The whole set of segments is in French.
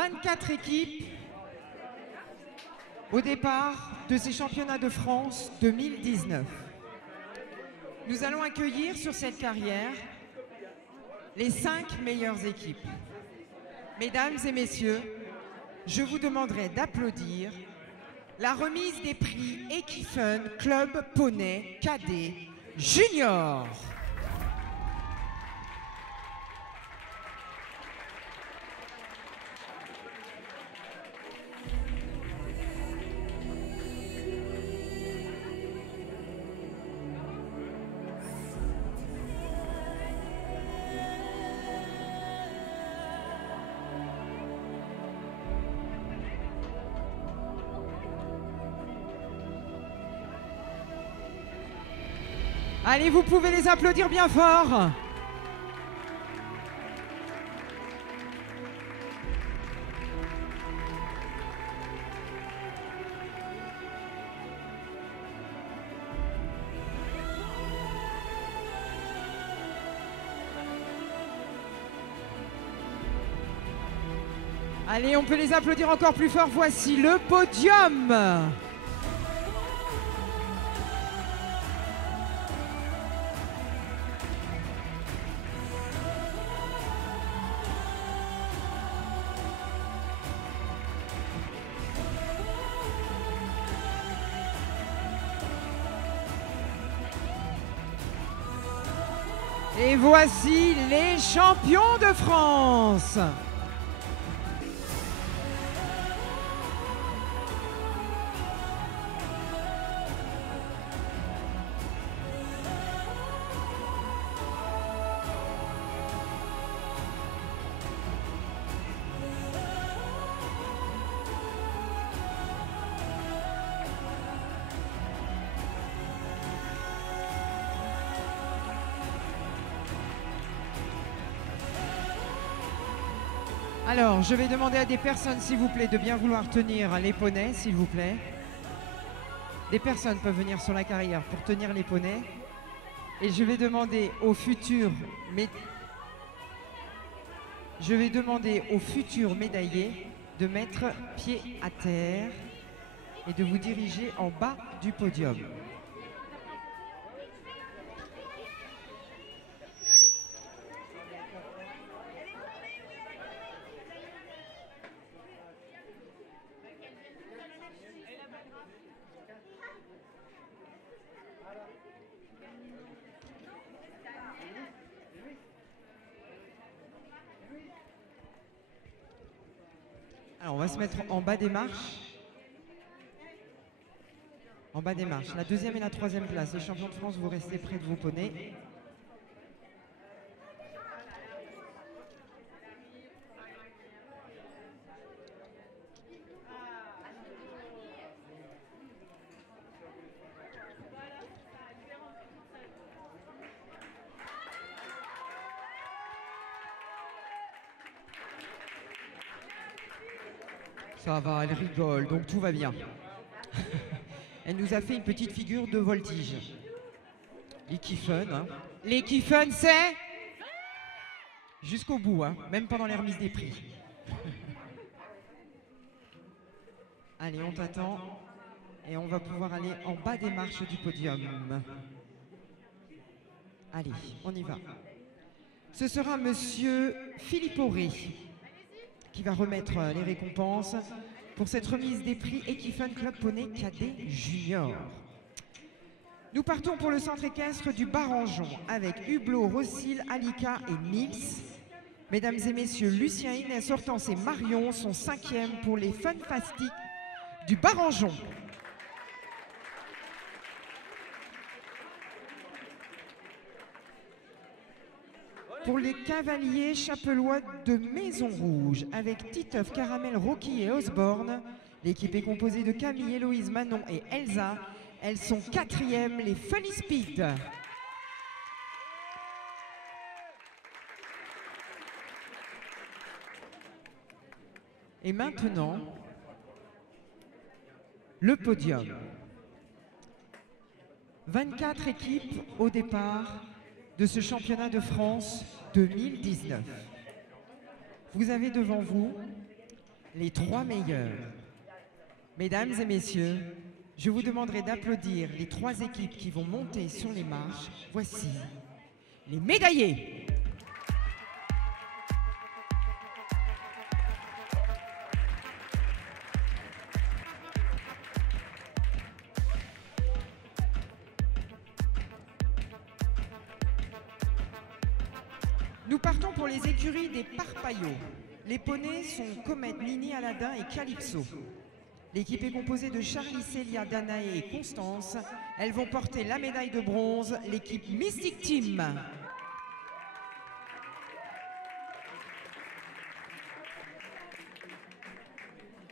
24 équipes au départ de ces championnats de France 2019. Nous allons accueillir sur cette carrière les 5 meilleures équipes. Mesdames et messieurs, je vous demanderai d'applaudir la remise des prix Equifun Club Poney Cadet Junior. Allez, vous pouvez les applaudir bien fort. Allez, on peut les applaudir encore plus fort. Voici le podium. Et voici les champions de France. Alors, je vais demander à des personnes, s'il vous plaît, de bien vouloir tenir les poneys, s'il vous plaît. Des personnes peuvent venir sur la carrière pour tenir les poneys. Et je vais demander aux futurs médaillés de mettre pied à terre et de vous diriger en bas du podium. Alors, on va se mettre en bas des marches. En bas des marches. La deuxième et la troisième place. Les champions de France, vous restez près de vos poneys. Ça va, elle rigole, donc tout va bien. Elle nous a fait une petite figure de voltige. L'Equifun, hein. L'Equifun, c'est jusqu'au bout, hein, même pendant les remises des prix. Allez, on t'attend et on va pouvoir aller en bas des marches du podium. Allez, on y va. Ce sera monsieur Philippe Auré qui va remettre les récompenses pour cette remise des prix Equifun Club Poney Cadet Junior. Nous partons pour le centre équestre du Barangeon avec Hublot, Rossil, Alika et Nils. Mesdames et messieurs, Lucien, Inès, Hortense et Marion sont 5e pour les Funfastiques du Barangeon. Pour les cavaliers chapelois de Maison Rouge, avec Titeuf, Caramel, Rocky et Osborne, l'équipe est composée de Camille, Héloïse, Manon et Elsa. Elles sont 4e, les Funny Speed. Et maintenant, le podium. 24 équipes au départ de ce championnat de France 2019. Vous avez devant vous les 3 meilleurs. Mesdames et messieurs, je vous demanderai d'applaudir les 3 équipes qui vont monter sur les marches. Voici les médaillés. Nous partons pour les écuries des Parpaillots. Les poneys sont Comet, Nini, Aladdin et Calypso. L'équipe est composée de Charlie, Célia, Danae et Constance. Elles vont porter la médaille de bronze, l'équipe Mystic Team.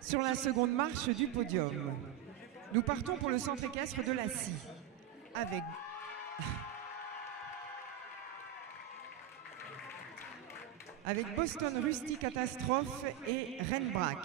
Sur la seconde marche du podium, nous partons pour le centre équestre de la Scie avec Boston Rusty Catastrophe et Renbrac.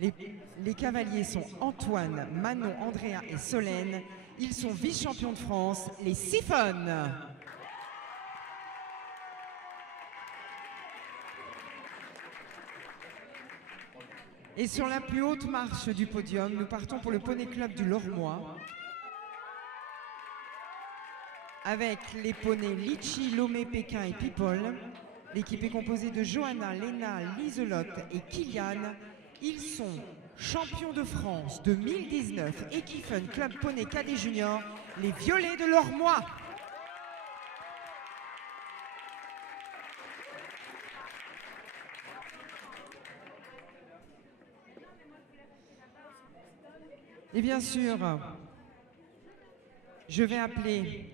Les cavaliers sont Antoine, Manon, Andrea et Solène. Ils sont vice-champions de France, les Siphonnes. Et sur la plus haute marche du podium, nous partons pour le Poney Club du Lormois avec les poneys Litchi, Lomé, Pékin et People. L'équipe est composée de Johanna, Léna, Liselotte et Kylian. Ils sont champions de France 2019 Equifun Club Poney Cadet Junior, les Violets de Lormois. Et bien sûr, je vais appeler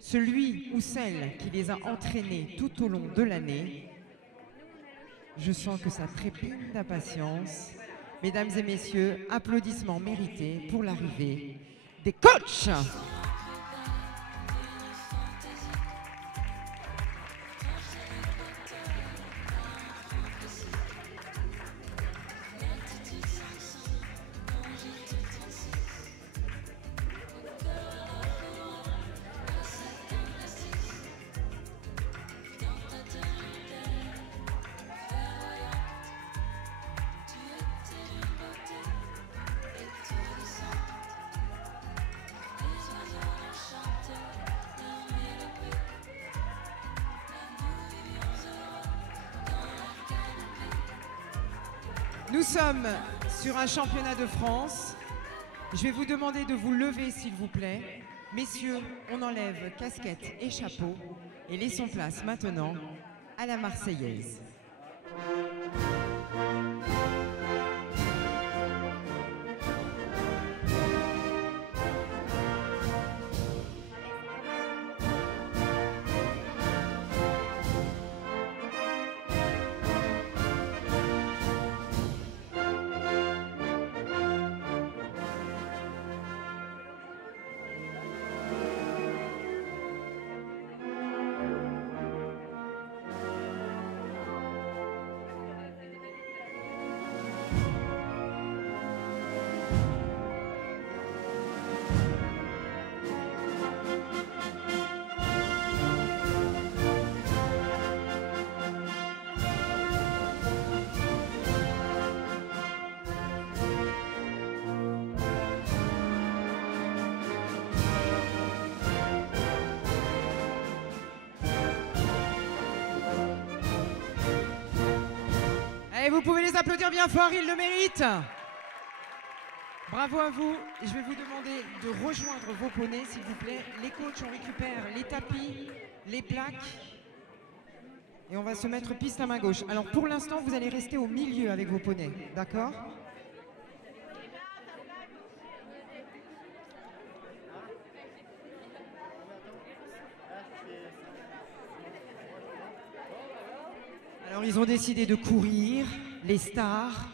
celui ou celle qui les a entraînés tout au long de l'année. Je sens que ça trépigne d'impatience. Mesdames et messieurs, applaudissements mérités pour l'arrivée des coachs. Nous sommes sur un championnat de France. Je vais vous demander de vous lever, s'il vous plaît. Messieurs, on enlève casquette et chapeau et laissons place maintenant à la Marseillaise. Et vous pouvez les applaudir bien fort, ils le méritent. Bravo à vous. Je vais vous demander de rejoindre vos poneys, s'il vous plaît. Les coachs, on récupère les tapis, les plaques. Et on va se mettre piste à main gauche. Alors pour l'instant, vous allez rester au milieu avec vos poneys, d'accord ? Alors ils ont décidé de courir, les stars.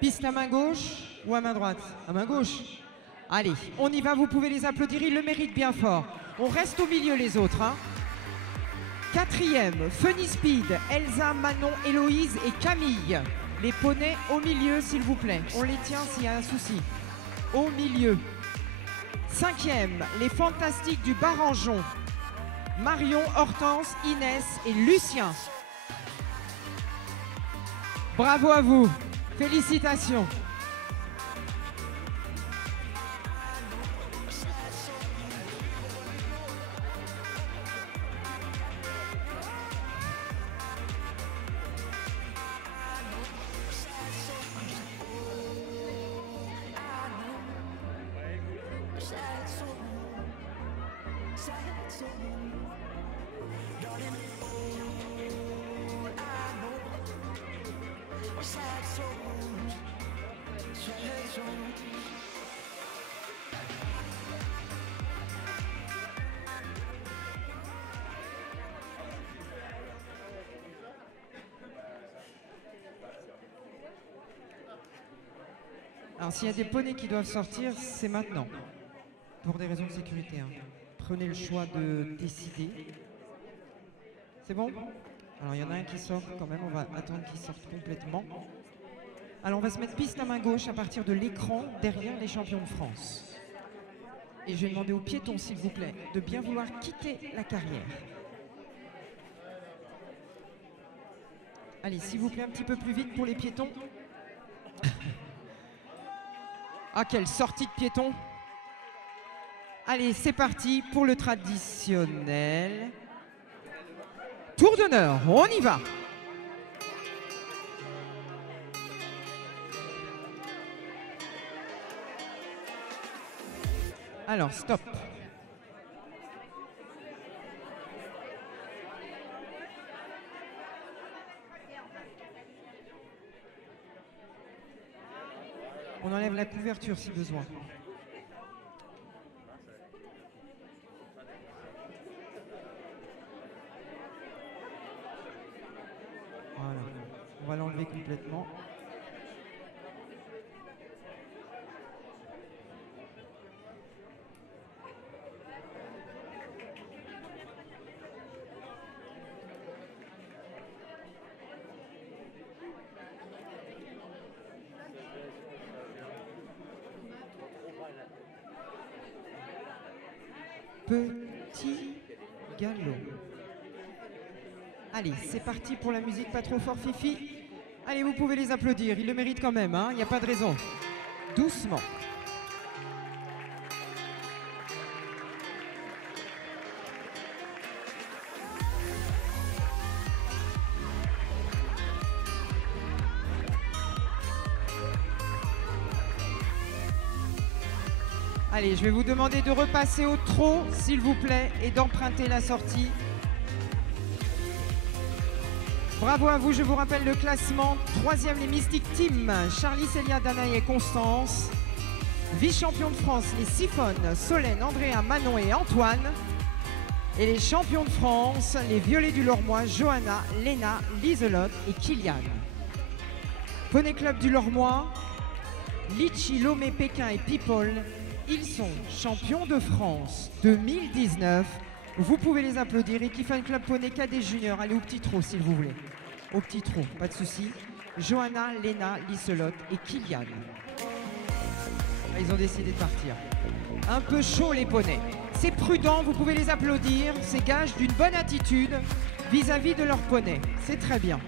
Piste à main gauche ou à main droite? À main gauche. Allez, on y va, vous pouvez les applaudir, ils le méritent bien fort. On reste au milieu les autres. Hein. 4e, Funny Speed, Elsa, Manon, Héloïse et Camille. Les poneys au milieu s'il vous plaît. On les tient s'il y a un souci. Au milieu. 5e, les fantastiques du Barangeon. Marion, Hortense, Inès et Lucien. Bravo à vous. Félicitations. Alors s'il y a des poneys qui doivent sortir, c'est maintenant, pour des raisons de sécurité. Hein. Prenez le choix de décider. C'est bon? Alors il y en a un qui sort quand même, on va attendre qu'il sorte complètement. Alors on va se mettre piste à main gauche à partir de l'écran derrière les champions de France. Et je vais demander aux piétons, s'il vous plaît, de bien vouloir quitter la carrière. Allez, s'il vous plaît, un petit peu plus vite pour les piétons. Ah, quelle sortie de piétons! Allez, c'est parti pour le traditionnel tour d'honneur. On y va! Alors, stop. On enlève la couverture si besoin. Voilà, on va l'enlever complètement. Petit galop. Allez, c'est parti pour la musique, pas trop fort Fifi. Allez, vous pouvez les applaudir, ils le méritent quand même, hein, il n'y a pas de raison. Doucement. Allez, je vais vous demander de repasser au trot, s'il vous plaît, et d'emprunter la sortie. Bravo à vous, je vous rappelle le classement. 3e, les Mystic Team, Charlie, Célia, Danaï et Constance. Vice-champions de France, les Siphones, Solène, Andrea, Manon et Antoine. Et les champions de France, les Violets du Lormois, Johanna, Léna, Liselotte et Kylian. Poney Club du Lormois, Litchi, Lomé, Pékin et People. Ils sont champions de France 2019. Vous pouvez les applaudir. Et Fan Club Poney Cadet Junior. Allez au petit trot si vous voulez. Au petit trot, pas de souci. Johanna, Léna, Liselotte et Kylian. Ils ont décidé de partir. Un peu chaud les poneys. C'est prudent, vous pouvez les applaudir. C'est gage d'une bonne attitude vis-à-vis de leurs poneys. C'est très bien.